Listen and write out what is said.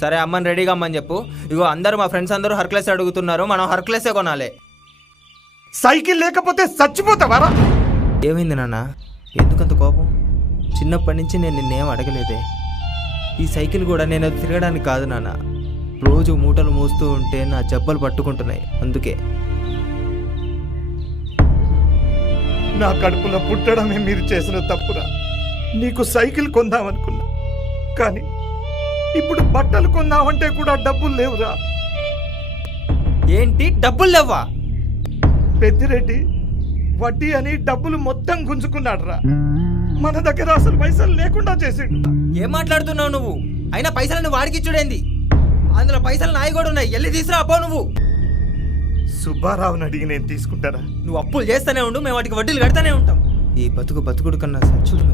సరే అమ్మని రెడీగా అమ్మని చెప్పు. ఇగో అందరూ మా ఫ్రెండ్స్ అందరూ హర్క్లెస్ అడుగుతున్నారు, మనం హర్క్లెస్సే కొనాలి. సైకిల్ లేకపోతే చచ్చిపోతావారా? ఏమైంది నాన్న, ఎందుకంత కోపం? చిన్నప్పటి నుంచి నేను నిన్నేం అడగలేదే. ఈ సైకిల్ కూడా నేను అది తిరగడానికి కాదు నాన్న, రోజు మూటలు మోస్తూ ఉంటే నా జబ్బలు పట్టుకుంటున్నాయి, అందుకే. నా కడుపులో పుట్టడమే మీరు చేసిన తప్పురా. నీకు సైకిల్ కొందామనుకున్నా, కానీ ఇప్పుడు బట్టలు కొందామంటే కూడా డబ్బులు లేవురా. ఏంటి డబ్బులు లేవా? పెద్దిరెడ్డి వడ్డీ అని డబ్బులు మొత్తం గుంజుకున్నాడు రా. మన దగ్గర అసలు పైసలు లేకుండా చేసిండు. ఏం మాట్లాడుతున్నావు నువ్వు? అయినా పైసలను వాడికి ఇచ్చుడేంది? అందులో పైసలు నాయి కూడా ఉన్నాయి, వెళ్ళి తీసురా అప్పో. నువ్వు సుబ్బారావుని అడిగి నేను తీసుకుంటారా? నువ్వు అప్పులు చేస్తూనే ఉండు, మేము వాటికి వడ్డీలు కడతానే ఉంటాం. ఈ బతుకుడు కన్నా సచ్చుడు